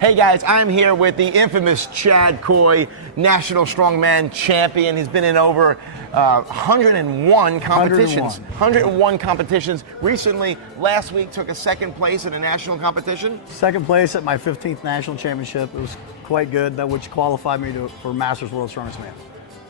Hey guys, I'm here with the infamous Chad Coy, National Strongman Champion. He's been in over 101 competitions. 101 competitions. Recently, last week, took a second place in a national competition. Second place at my 15th national championship. It was quite good, which qualified me for Masters World's Strongest Man.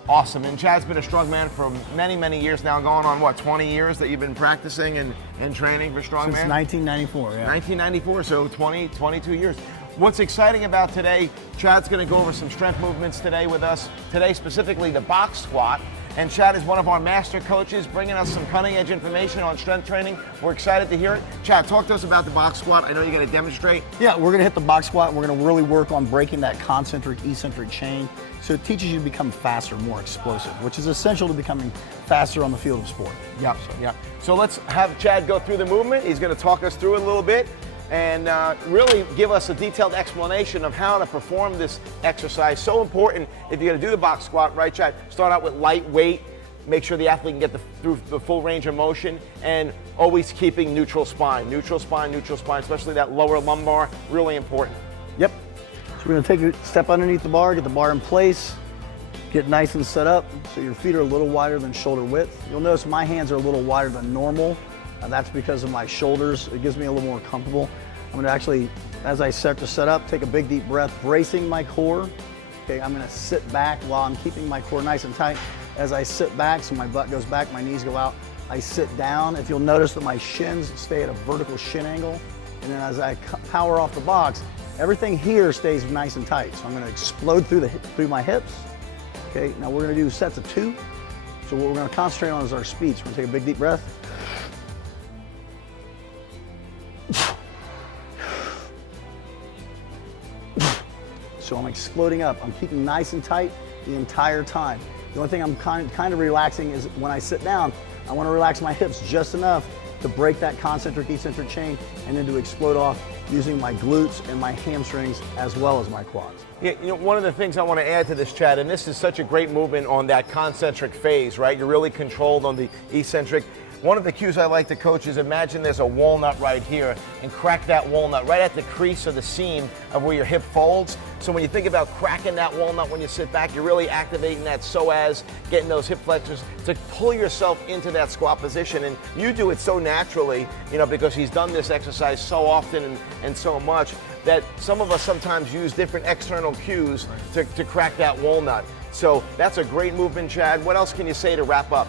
Awesome, and Chad's been a strongman for many, many years now, going on what, 20 years that you've been practicing and training for strongman? Since 1994, yeah. 1994, so 22 years. What's exciting about today, Chad's going to go over some strength movements today with us. Today, specifically the box squat. And Chad is one of our master coaches, bringing us some cutting-edge information on strength training. We're excited to hear it. Chad, talk to us about the box squat. I know you're going to demonstrate. Yeah, we're going to hit the box squat. We're going to really work on breaking that concentric, eccentric chain. So it teaches you to become faster, more explosive, which is essential to becoming faster on the field of sport. Yep. So let's have Chad go through the movement. He's going to talk us through it a little bit and really give us a detailed explanation of how to perform this exercise. So important if you're going to do the box squat, right, Chad? Start out with light weight, make sure the athlete can get through the full range of motion, and always keeping neutral spine, especially that lower lumbar, really important. Yep. So we're going to take a step underneath the bar, get the bar in place, get nice and set up so your feet are a little wider than shoulder width. You'll notice my hands are a little wider than normal. That's because of my shoulders. It gives me a little more comfortable. I'm going to actually, as I start to set up, take a big deep breath, bracing my core. Okay, I'm going to sit back while I'm keeping my core nice and tight. As I sit back, so my butt goes back, my knees go out, I sit down. If you'll notice that my shins stay at a vertical shin angle, and then as I power off the box, everything here stays nice and tight. So I'm going to explode through my hips. Okay, now we're going to do sets of 2. So what we're going to concentrate on is our speed. So we're going to take a big deep breath. So I'm exploding up. I'm keeping nice and tight the entire time. The only thing I'm kind of relaxing is when I sit down, I want to relax my hips just enough to break that concentric eccentric chain and then to explode off using my glutes and my hamstrings as well as my quads. Yeah, you know, one of the things I want to add to this, Chad, and this is such a great movement on that concentric phase, right? You're really controlled on the eccentric. One of the cues I like to coach is imagine there's a walnut right here and crack that walnut right at the crease or the seam of where your hip folds. So when you think about cracking that walnut when you sit back, you're really activating that psoas, getting those hip flexors to pull yourself into that squat position. And you do it so naturally, you know, because he's done this exercise so often and so much that some of us sometimes use different external cues to crack that walnut. So that's a great movement, Chad. What else can you say to wrap up?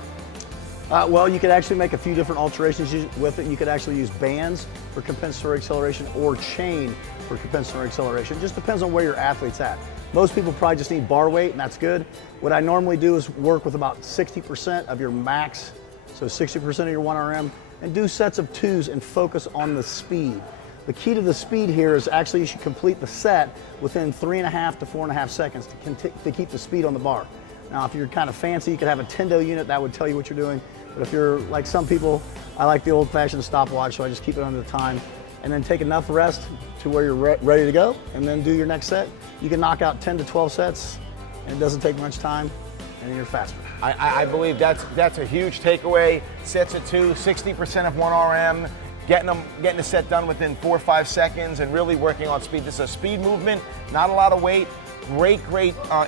Well, you could actually make a few different alterations with it. You could actually use bands for compensatory acceleration or chain for compensatory acceleration. It just depends on where your athlete's at. Most people probably just need bar weight, and that's good. What I normally do is work with about 60% of your max, so 60% of your 1RM, and do sets of 2s and focus on the speed. The key to the speed here is actually you should complete the set within 3.5 to 4.5 seconds to keep the speed on the bar. Now, if you're kind of fancy, you could have a Tendo unit that would tell you what you're doing. But if you're like some people, I like the old-fashioned stopwatch, so I just keep it under the time. And then take enough rest to where you're ready to go, and then do your next set. You can knock out 10 to 12 sets, and it doesn't take much time, and then you're faster. I believe that's a huge takeaway. Sets of 2, 60% of 1RM, getting the set done within 4 or 5 seconds, and really working on speed. This is a speed movement, not a lot of weight. Great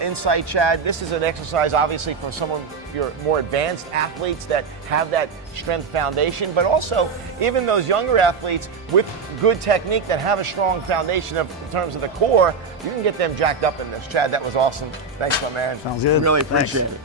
insight, Chad. This is an exercise, obviously, for some of your more advanced athletes that have that strength foundation, but also even those younger athletes with good technique that have a strong foundation in terms of the core, you can get them jacked up in this. Chad, that was awesome. Thanks, my man. Sounds good. Really appreciate it.